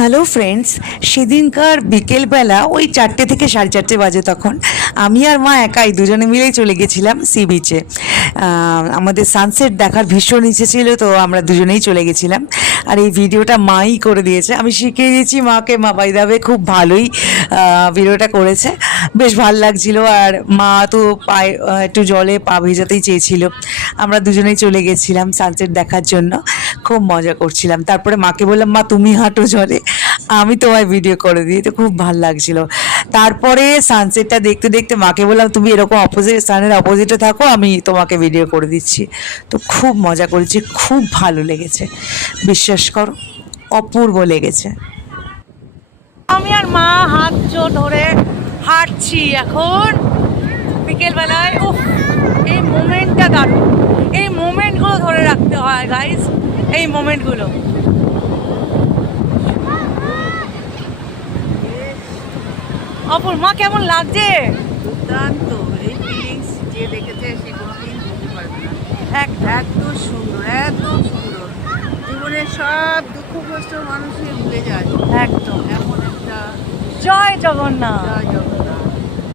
Hello friends, সেদিনকার বিকেলবেলা ওই 4টে থেকে 4:30 বাজে। তখন আমি আর মা একাই দুজনে মিলেই চলে গেছিলাম সি বিচে। আমাদের সানসেট দেখার ভীষণ ইচ্ছে ছিল, তো আমরা দুজনেই চলে গেছিলাম। আর এই ভিডিওটা মাই করে দিয়েছে, আমি শিখিয়ে দিয়েছি মাকে। মা বাই দা ওয়ে খুব ভালোই ভিডিওটা করেছে, বেশ ভাল লাগছিল। আর মা তো পায়ে একটু জলে পা ভেজাতেই চেয়েছিল। আমরা দুজনেই চলে গেছিলাম সানসেট দেখার জন্য, খুব মজা করছিলাম। তারপরে মাকে বললাম, মা তুমি হাঁটো জলে, আমি তোমায় ভিডিও করে দিই। তো খুব ভাল লাগছিল। তারপরে সানসেটটা দেখতে দেখতে মাকে বললাম, তুমি এরকম সানের অপোজিটে থাকো, আমি তোমাকে ভিডিও করে দিচ্ছি। তো খুব মজা করেছি, খুব ভালো লেগেছে, বিশ্বাস করো, অপূর্ব লেগেছে। আমি আর মা হাত ধরে হাঁটছি এখন বিকেলবেলায়। উফ, এই মোমেন্টটা দারুণ। এই মোমেন্টগুলো ধরে রাখতে হয় গাইস, এই মোমেন্টগুলো। অপর মা কেমন লাগছে? দুর্দান্ত। এই ফিলিংস যে দেখেছে সে কোনোদিন বুঝতে পারবে না। এত সুন্দর, এত সুন্দর, জীবনের সব দুঃখ কষ্ট মানুষের ভুলে যায় একদম। এমন একটা জয় জগন্নাথ। জয় জগন্নাথ।